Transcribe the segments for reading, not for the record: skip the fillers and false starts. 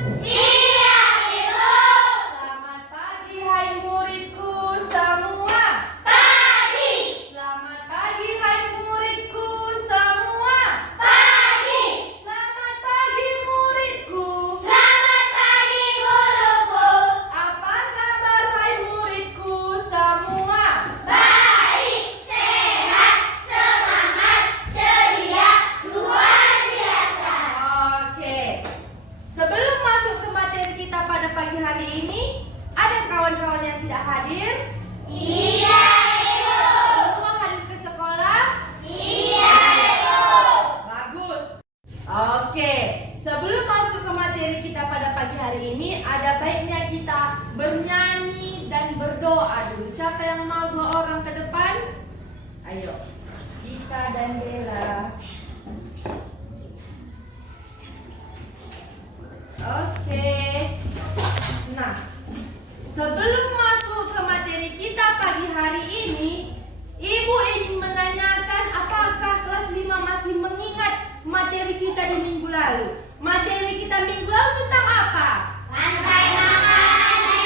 Siap, Ibu. Selamat pagi, hai muridku semua. Pagi. Selamat pagi, hai muridku semua. Pagi. Selamat pagi, muridku. Selamat pagi, guruku. Apa kabar, hai muridku semua? Baik, sehat, semangat, ceria, luar biasa. Oke. Sebelum masuk ke materi kita pada pagi hari ini, ada kawan-kawan yang tidak hadir? Iya, Ibu. Semua hadir ke sekolah? Iya, Ibu. Bagus. Oke, sebelum masuk ke materi kita pada pagi hari ini, ada baiknya kita bernyanyi dan berdoa dulu. Siapa yang mau dua orang ke depan? Ayo, Dita dan Bella. Oke. Nah, sebelum masuk ke materi kita pagi hari ini, Ibu ingin menanyakan apakah kelas 5 masih mengingat materi kita di minggu lalu? Materi kita minggu lalu tentang apa? Rantai makanan dan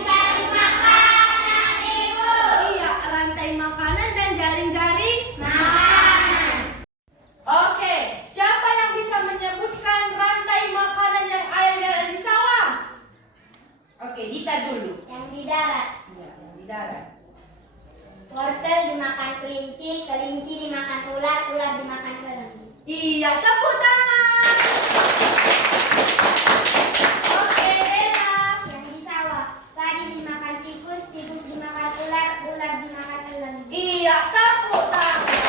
jaring-jaring makanan, Ibu. Iya, rantai makanan dan jaring-jaring Makanan. Oke, siapa yang bisa menyebutkan rantai makanan yang ada di sawah? Oke, Dita dulu. Yang di darat. Iya, yang di darat. Wortel dimakan kelinci, kelinci dimakan ular, ular dimakan keledai. Iya, tepuk tangan. Oke, Bella. Yang di sawah, padi dimakan tikus, tikus dimakan ular, ular dimakan elang. Iya, tepuk tangan.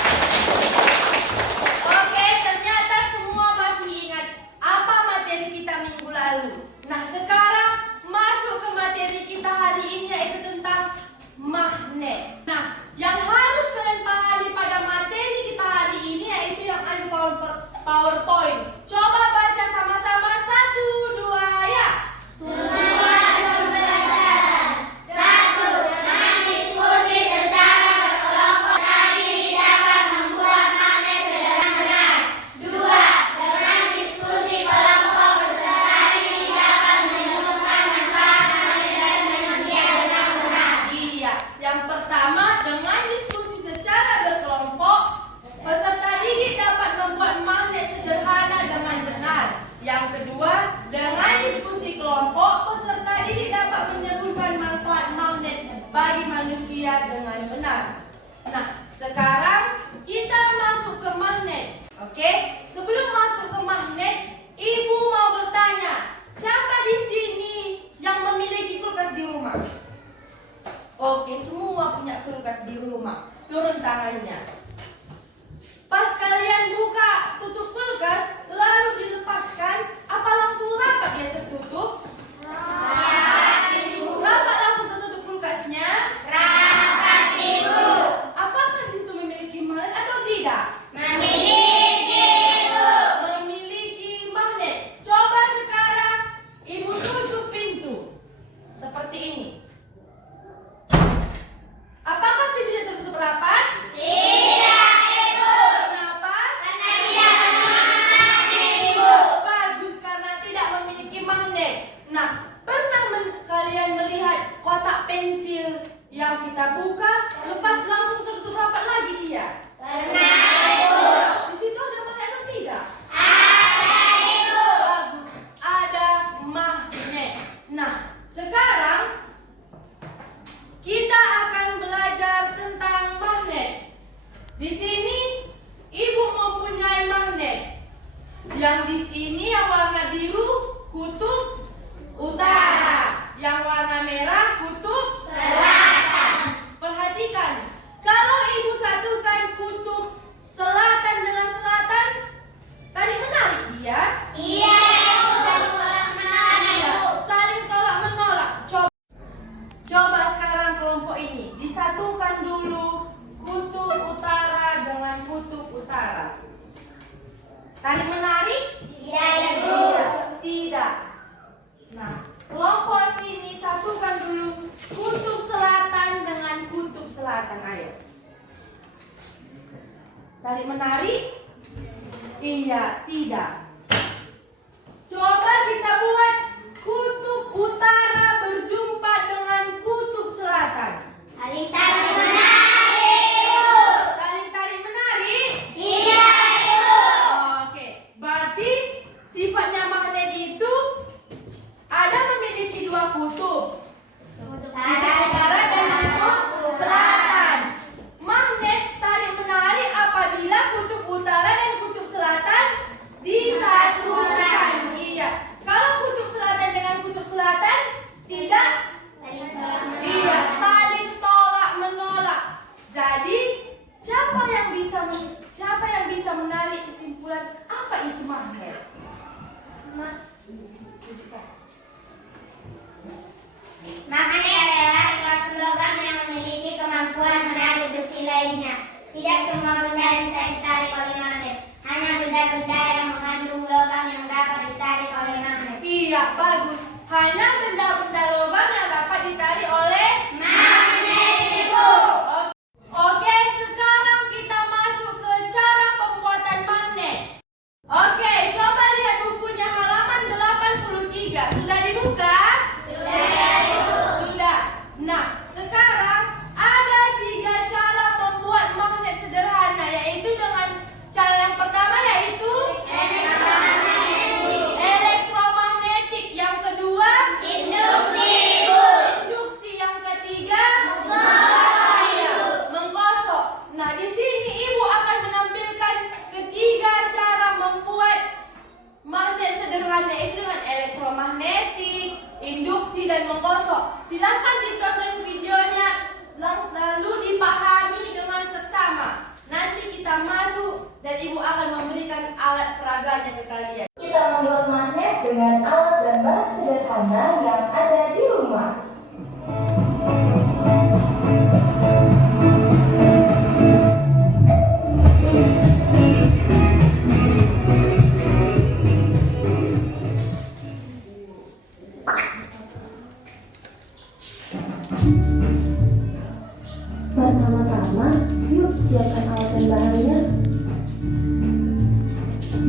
Oke, ternyata semua masih ingat apa materi kita minggu lalu. Nah, sekarang masuk ke materi kita hari ini, yaitu tentang magnet. Nah, yang harus kalian pahami pada materi kita hari ini yaitu yang ada di PowerPoint. Coba baca sama-sama, 1, 2, ya. Tujuan pembelajaran. 1. Dengan diskusi secara berkelompok kali dapat membuat magnet secara benar. 2. Dengan diskusi kelompok peserta ini dapat menemukan manfaat magnet dari manusia dengan benar. Iya, yang pertama dengan diskusi secara berkelompok, peserta didik dapat membuat magnet sederhana dengan benar. Yang kedua, dengan diskusi kelompok, peserta didik dapat menyebutkan manfaat magnet bagi manusia dengan benar. Nah, sekarang kita masuk ke magnet. Oke, sebelum masuk ke magnet, Ibu mau bertanya, siapa di sini yang memiliki kulkas di rumah? Oke, semua punya kulkas di rumah. Turun tangannya. Pas kalian buka tutup kulkas, lalu dilepaskan, apa langsung rapat dia tertutup? Rapat langsung tertutup kulkasnya? Rapat, Ibu. Apakah di situ memiliki magnet atau tidak? Memiliki, Ibu. Memiliki magnet. Coba sekarang Ibu tutup pintu. Seperti ini. Apakah pintunya tertutup rapat? Tidak, Ibu. Kenapa? Karena tidak memiliki magnet, Ibu. Bagus, karena tidak memiliki magnet. Nah, pernah kalian melihat kotak pensil yang kita buka, lepas langsung tertutup rapat lagi dia? Pernah, Ibu. Di situ ada magnet atau tidak? Ada, Ibu. Bagus, ada magnet. Nah, sekarang kita akan belajar tentang magnet. Di sini Ibu mempunyai magnet. Yang di sini yang warna biru kutub utara, yang warna merah kutub Selatan. Perhatikan, kalau Ibu satukan kutub selatan dengan selatan, tadi menarik dia. Iya, Ibu. Saling tolak menarik, Ibu. Saling tolak menolak. Coba sekarang kelompok ini disatukan dulu kutub utara dengan kutub utara. Tadi menarik? Tidak, Ibu. Tidak. Nah, kelompok sini satukan dulu hanya benda-benda logam yang dapat ditarik oleh magnet itu. Oke, sekarang kita masuk ke cara pembuatan magnet. Oke, coba lihat bukunya halaman 83. Sudah dibuka? Sudah. Nah, sekarang ada 3 cara membuat magnet sederhana, yaitu dengan cara yang pertama yaitu elektromagnetik, yang kedua Induksi. induksi, yang ketiga menggosok. Nah, di sini Ibu akan menampilkan ketiga cara membuat magnet sederhana, itu dengan elektromagnetik, induksi, dan menggosok. Silahkan ditonton videonya lalu dipahami dengan seksama. Nanti kita masuk dan Ibu akan memberikan alat peraganya ke kalian. Kita membuat magnet dengan alat dan bahan sederhana yang ada di rumah. Pertama-tama, yuk siapkan alat dan bahannya.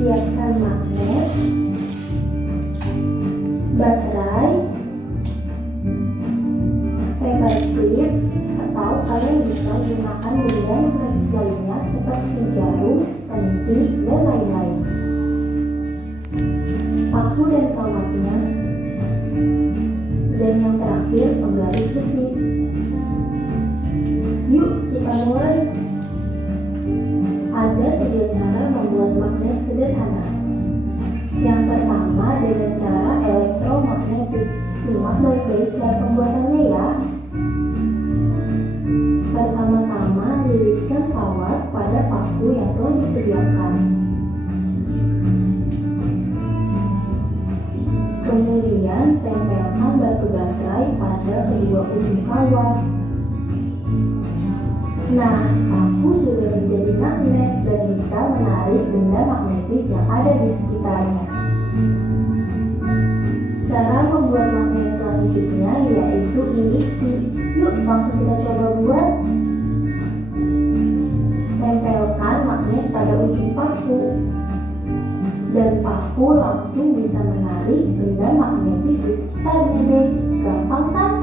Siapkan magnet, baterai, paper clip, atau kalian bisa menggunakan media magnetis lainnya seperti jarum, peniti, dan lain-lain. Paku dan kawatnya, dan yang terakhir penggaris besi. Yuk kita mulai. Ada 3 cara membuat magnet sederhana. Yang pertama dengan cara elektromagnetik. Simak baik-baik cara pembuatannya ya. Pertama-tama lilitkan kawat pada paku yang telah disediakan. Kemudian tempelkan batu baterai pada kedua ujung kawat. Nah, paku sudah menjadi magnet dan bisa menarik benda magnetis yang ada di sekitarnya. Cara membuat magnet selanjutnya yaitu induksi. Yuk langsung kita coba buat. Tempelkan magnet pada ujung paku. Dan paku langsung bisa menarik benda magnetis di sekitarnya deh. Gampang kan?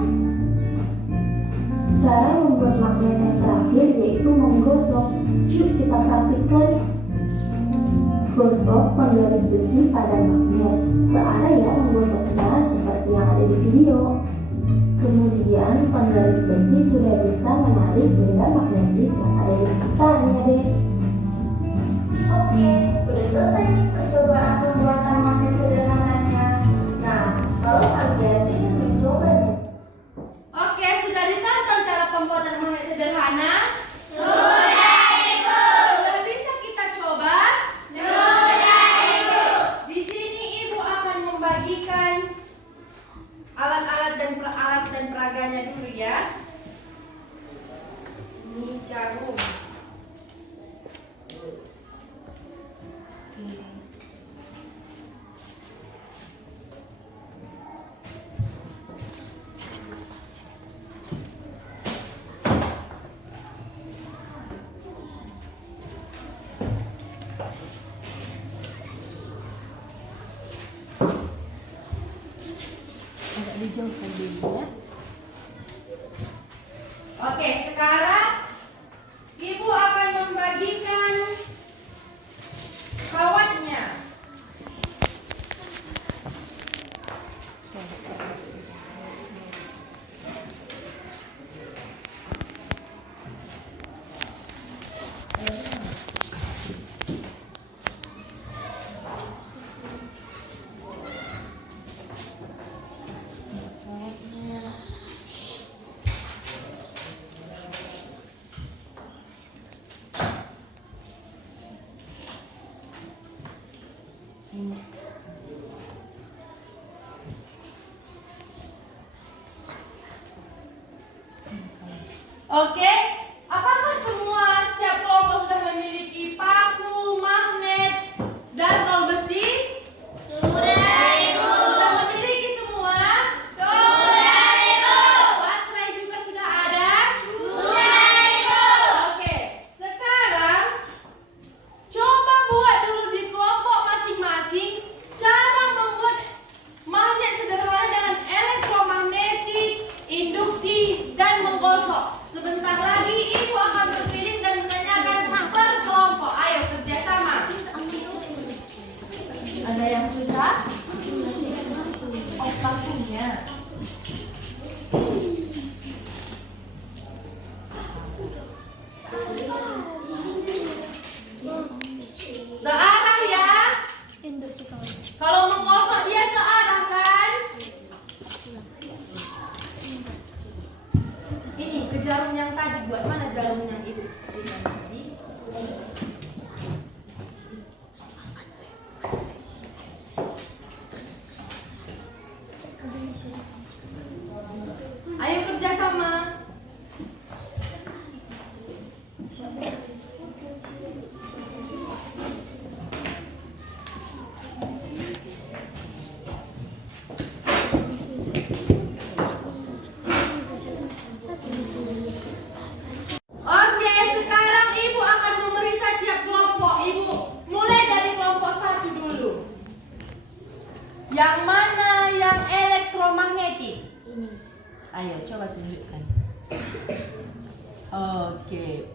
Cara membuat magnet yang terakhir yaitu menggosok. Yuk kita praktikkan. Gosok penggaris besi pada magnet. Searah ya menggosoknya seperti yang ada di video. Kemudian penggaris besi sudah bisa menarik benda magnetis yang ada di sekitarnya deh. Oke, udah selesai nih percobaan pembuatan magnet sederhananya. Nah, kalau kalian ingin mencobanya, Oke, sudah ditonton cara pembuatan magnet sederhana? Sudah Ibu. Sudah bisa kita coba? Sudah Ibu. Di sini Ibu akan membagikan alat-alat dan peraganya dulu ya. Ini jarum. Agak dijauhkan dulu ya. Oke, sekarang Ibu akan membagikan kawatnya. Oke, apakah setiap kelompok sudah memiliki paku, magnet, dan rol besi? Sudah Ibu. Sudah memiliki semua? Oh, pelakunya. Searah ya. Kalau menggosok dia searah kan? Ini ke jarum yang tadi. Buat mana jarum yang ibu berikan tadi? Ayo kerja sama. Oke, sekarang ibu akan memeriksa tiap kelompok. Ibu mulai dari kelompok 1 dulu. Yang mana yang elektromagnetik? Ini. Ayo coba tunjukkan. Oke.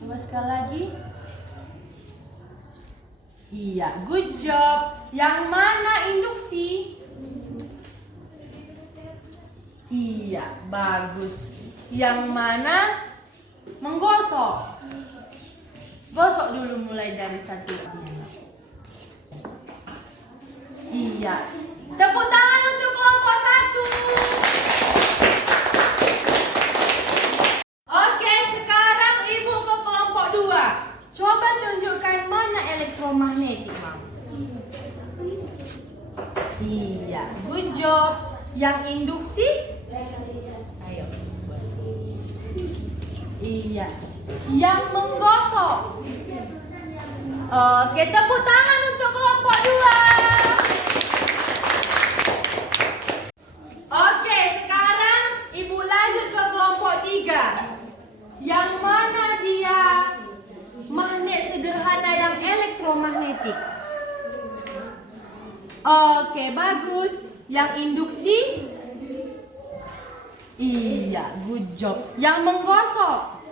Coba sekali lagi. Iya, good job. Yang mana induksi? Iya, bagus. Yang mana menggosok? Gosok dulu mulai dari 1. Iya. Tepuk tangan untuk kelompok 1. Oke, sekarang ibu ke kelompok 2. Coba tunjukkan mana elektromagnetik, Mam. Iya, good job. Yang induksi? Ayo. Iya. Yang menggosok? Oke, tepuk tangan untuk kelompok 2. Oke, sekarang ibu lanjut ke kelompok 3. Yang mana dia magnet sederhana yang elektromagnetik? Oke, bagus. Yang induksi? Iya, good job. Yang menggosok?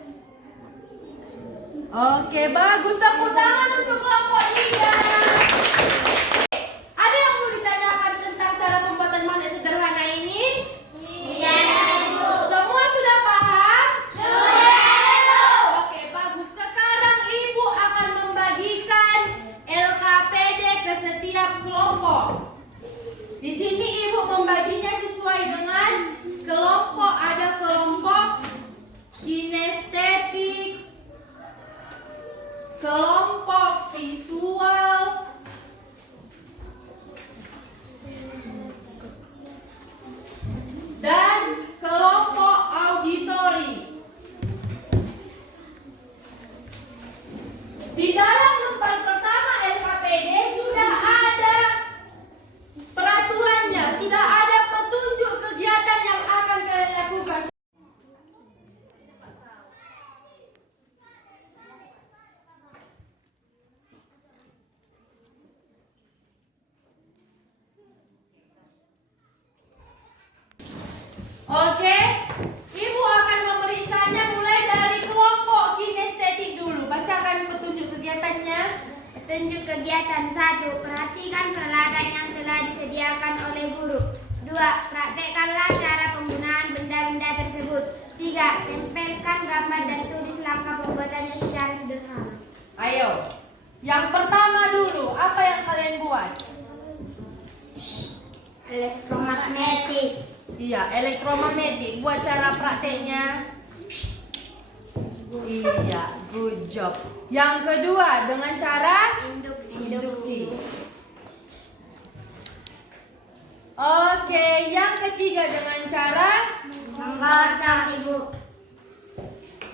Oke, bagus. Tepuk tangan untuk kelompok 3. Ada yang perlu ditanyakan tentang cara pembuatan magnet sederhana ini? Iya, Ibu. Semua sudah paham? Sudah. Oke, bagus. Sekarang ibu akan membagikan LKPD ke setiap kelompok. Di sini ibu membaginya sesuai dengan kelompok. Ada kelompok kinestetik, kelompok visual, dan kelompok auditori. Di dalam lembar pertama LKPD sudah ada peraturannya, sudah ada petunjuk kegiatan yang akan kalian lakukan. Oke, ibu akan memeriksanya mulai dari kelompok kinestetik dulu. Bacakan petunjuk kegiatannya. Petunjuk kegiatan 1. Perhatikan peralatan yang telah disediakan oleh guru. 2. Praktekkanlah cara penggunaan benda-benda tersebut. 3. Tempelkan gambar dan tulis langkah pembuatannya secara sederhana. Ayo, yang pertama dulu, apa yang kalian buat? Elektromagnetik. Iya, elektromagnetik. Buat cara prakteknya. Iya, good job. Yang kedua, dengan cara induksi. Oke, yang ketiga dengan cara Menggosok, Ibu.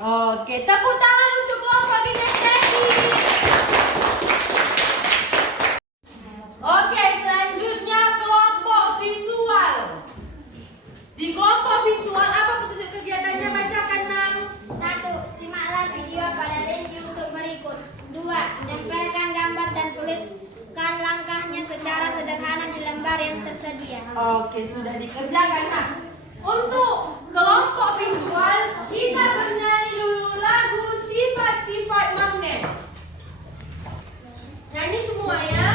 Oke, tepuk tangan untuk kelompok kinestetik. Oke, selanjutnya kelompok visual. Di kelompok visual apa petunjuk kegiatannya? Bacakan, Nang. 1. Simaklah video pada link YouTube berikut. 2. Tempelkan gambar dan tuliskan langkahnya secara sederhana di lembar yang tersedia. Oke, sudah dikerjakan. Nah, untuk kelompok visual kita bernyanyi dulu lagu sifat-sifat magnet. Nyanyi semua ya.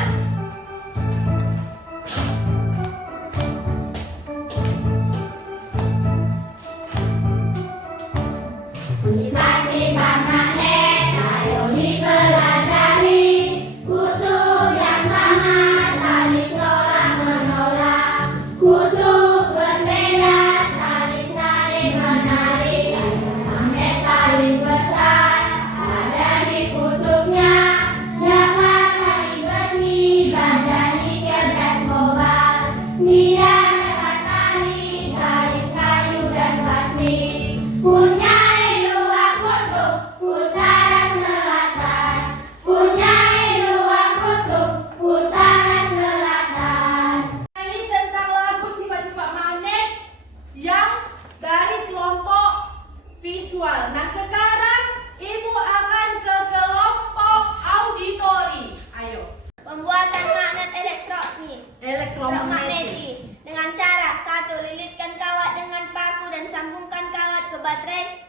elektromagneti. Dengan cara 1. Lilitkan kawat dengan paku dan sambungkan kawat ke baterai.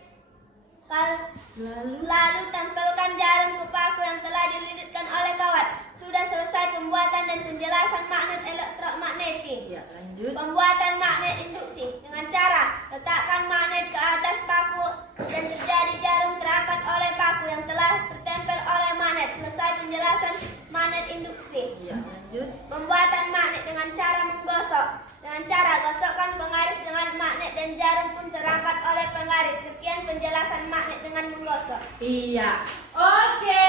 Lalu tempelkan jarum ke paku yang telah dililitkan oleh kawat. Sudah selesai pembuatan dan penjelasan magnet elektromagneti. Ya, lanjut. Pembuatan magnet induksi dengan cara letakkan magnet ke atas paku dan terjadi jarum terangkat oleh paku yang telah tertempel oleh magnet. Selesai penjelasan magnet induksi. Ya, lanjut. Pembuatan magnet dengan cara menggosok. Dengan cara gosokkan penggaris dengan magnet dan jarum pun terangkat oleh penggaris. Sekian penjelasan magnet dengan menggosok. Iya. Oke.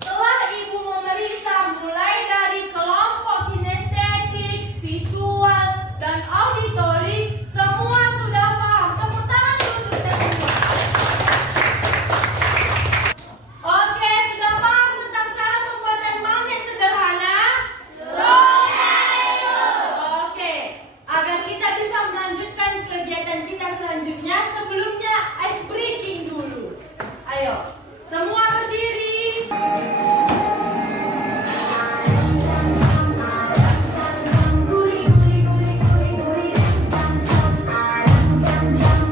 Setelah Ibu memeriksa mulai dari kelompok kinestetik, visual, dan auditori, semua sudah paham. Tepuk tangan dulu untuk kita semua. Oke, sudah paham tentang cara pembuatan magnet sederhana? Oke, agar kita bisa melanjutkan kegiatan kita selanjutnya, sebelumnya ice breaking dulu. Ayo, semua berdiri.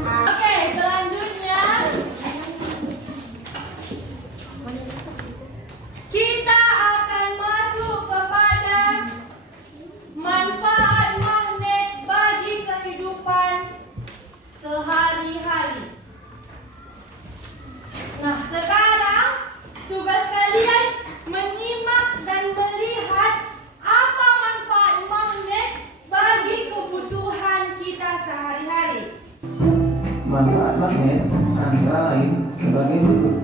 Oke, selanjutnya kita akan masuk kepada manfaat magnet bagi kehidupan sehari-hari. Nah, sekarang tugas kalian menyimak dan melihat apa manfaat magnet bagi kebutuhan kita sehari-hari. Manfaat magnet antara lain sebagai berikut.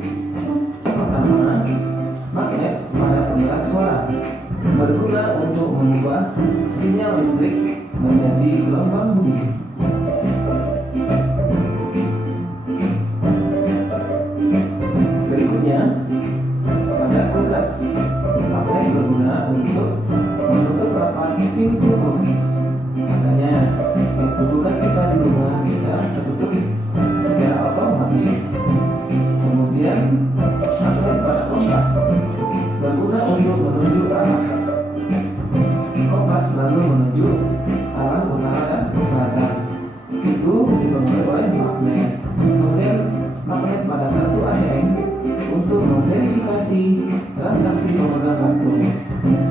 Pertama, magnet pada pengeras suara berguna untuk mengubah sinyal listrik menjadi gelombang bunyi. Berikutnya, pada kulkas, magnet berguna untuk menutup rapat pintu kulkas. Makanya, pintu kulkas kita di rumah bisa tertutup secara otomatis. Kemudian, magnet pada kompas berguna untuk menuju arah kompas, lalu menuju arah utara dan selatan. Itu dipengaruhi oleh magnet. Kemudian, magnet pada kartu ATM untuk memverifikasi transaksi pemegang kartu.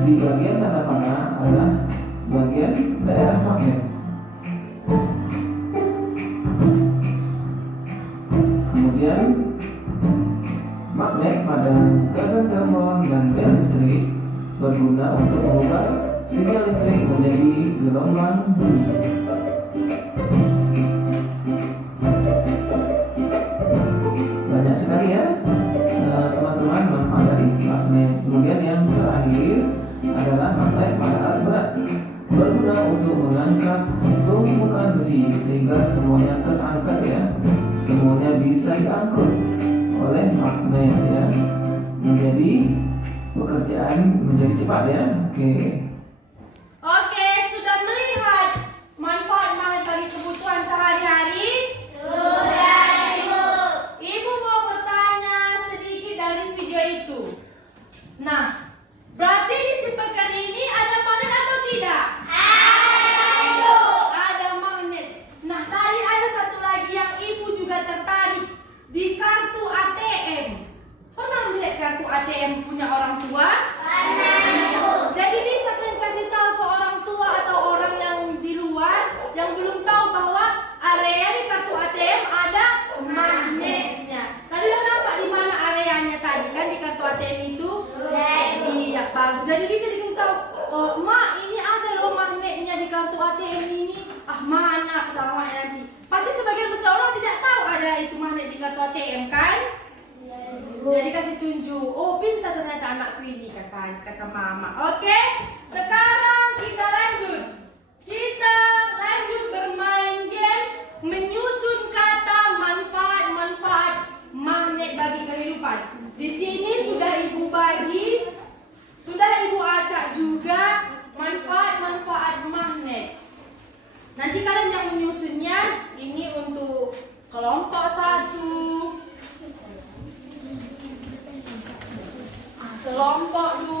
Di bagian tanda panah adalah bagian daerah magnet. Kemudian magnet pada gagang telepon dan bel listrik berguna untuk mengubah sinyal listrik menjadi gelombang bunyi. Banyak sekali ya teman-teman manfaat dari magnet. Kemudian yang terakhir adalah magnet pada alat berat berguna untuk mengangkat tumpukan besi sehingga semuanya terangkat ya, semuanya bisa diangkut oleh magnet ya, menjadi pekerjaan menjadi cepat ya. Oke, sudah melihat manfaat magnet bagi kebutuhan sehari-hari? Sudah, Ibu. Ibu mau bertanya sedikit dari video itu. Nah, berarti di si pekan ini ada magnet atau tidak? Ada magnet. Nah, tadi ada satu lagi yang Ibu juga tertarik di kartu ATM. Pernah melihat kartu ATM punya orang tua? Jadi bisa kalian kasih tahu ke orang tua atau orang yang di luar yang belum tahu bahwa area di kartu ATM ada magnetnya. Tadi lo nampak di mana areanya tadi kan di kartu ATM itu? Iya, bagus. Jadi bisa dikasih tahu, oh, Mak, ini ada loh magnetnya di kartu ATM ini. Ah, mana kata Mak nanti. Pasti sebagian besar orang tidak tahu ada itu magnet di kartu ATM kan? Jadi kasih tunjuk. Oh, pintar ternyata anakku ini kata mama. Oke, sekarang kita lanjut. Kita lanjut bermain games menyusun kata manfaat-manfaat magnet bagi kehidupan. Di sini sudah Ibu bagi, sudah Ibu acak juga manfaat-manfaat magnet. Nanti kalian yang menyusunnya ini untuk kelompok 1, kelompok 2,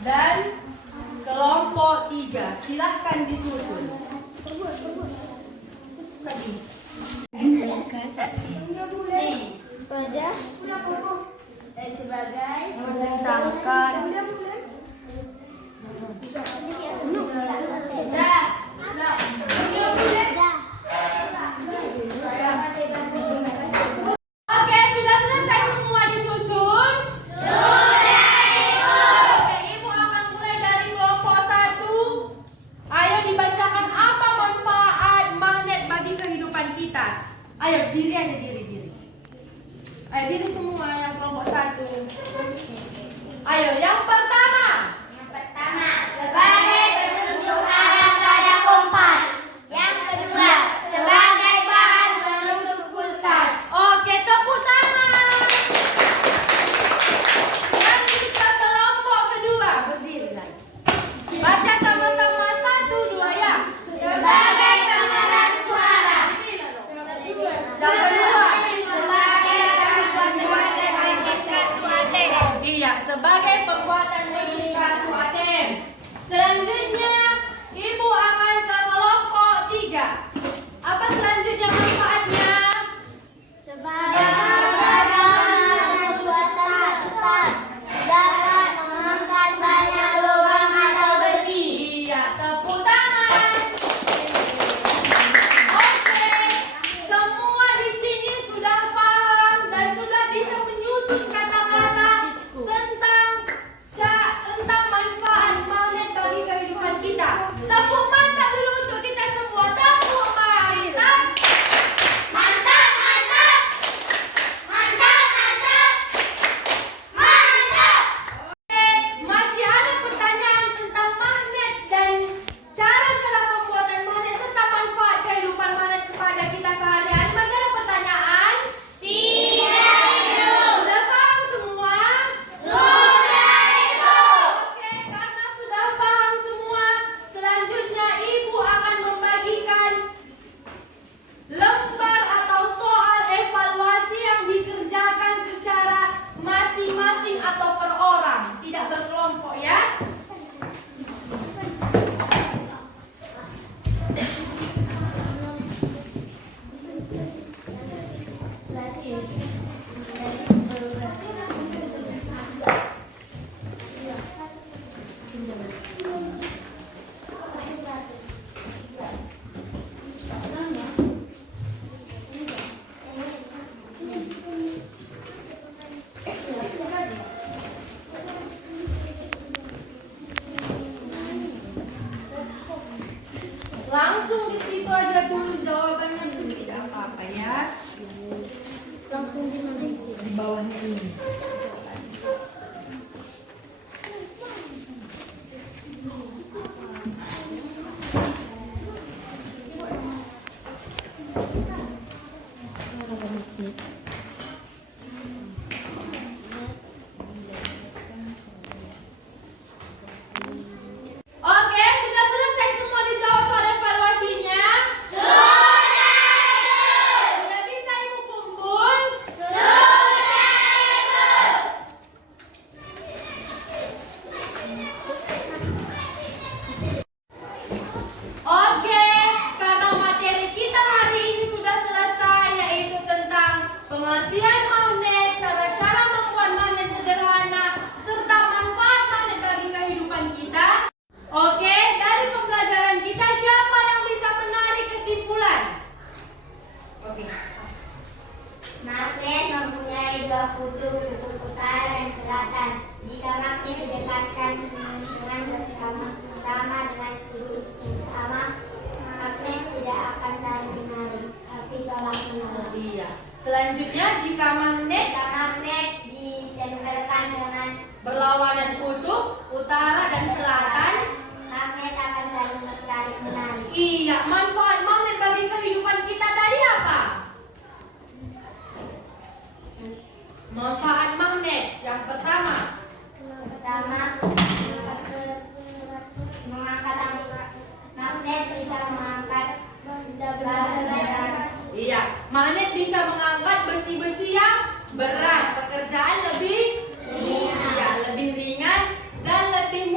dan kelompok 3. Silakan disusun. Oke, sudah selesai semua disusun? Oke, Ibu akan mulai dari kelompok 1. Ayo dibacakan apa manfaat magnet bagi kehidupan kita. Ayo, diri aja, diri. Ayo, diri semua yang kelompok 1. Ayo, yang pertama. Sebagai penunjuk arah pada kompas. Yang kedua, sebagai bahan penutup kulkas. Oke, tepuk tangan. Yang kita kelompok kedua, berdiri lagi. Baca sama-sama 1, 2 ya. Sebagai pengeras suara. Yang kedua. Sebagai pembuatan mesin kartu ATM. Iya, sebagai pembuatan mesin kartu ATM. Selanjutnya, Ibu akan ke kelompok 3. Apa selanjutnya manfaatnya? Sebagai pembuatan tas. Dapat mengangkat banyak lubang atau besi. Iya, tepuk tangan. Oke, semua di sini sudah paham dan sudah bisa menyusun kata-kata tentang manfaat magnet bagi kehidupan kita. Tepuk mantap dulu untuk kita semua. Tepuk mantap. Mantap, mantap. Mantap, mantap. Mantap. Oke, masih ada pertanyaan tentang magnet dan cara-cara pembuatan magnet serta manfaat kehidupan magnet kepada kita sehari-hari. Masih ada pertanyaan? Sudah paham semua? Oke, karena sudah paham semua, selanjutnya Ibu akan membagikan lembar atau soal evaluasi yang dikerjakan secara masing-masing atau per orang, tidak berkelompok ya. Langsung di situ aja dulu jawabannya dulu, tidak apa-apa ya. Langsung di bawahnya ini. Oke, sudah selesai semua dijawab soal evaluasinya? Sudah bisa Ibu kumpul? Oke, karena materi kita hari ini sudah selesai, yaitu tentang pengertian magnet, cara-cara membuat magnet sederhana, serta manfaat magnet bagi kehidupan kita. Oke, dari pembelajaran kita siapa yang bisa menarik kesimpulan? Oke. Magnet mempunyai dua kutub utara dan selatan. Jika magnet didekatkan dengan bersama-sama dengan kutub yang sama, magnet tidak akan saling menarik, tapi tolak menolong. Iya. Selanjutnya, jika magnet Jika magnet ditempelkan dengan berlawanan kutub utara dan selatan, magnet akan saling tarik menarik. iya, manfaat magnet bagi kehidupan kita tadi apa? Manfaat magnet yang pertama, Pertama, mengangkat magnet bisa mengangkat benda-benda. iya, magnet bisa mengangkat besi-besi yang berat, pekerjaan lebih Ringan. iya, lebih ringan dan lebih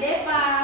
depan.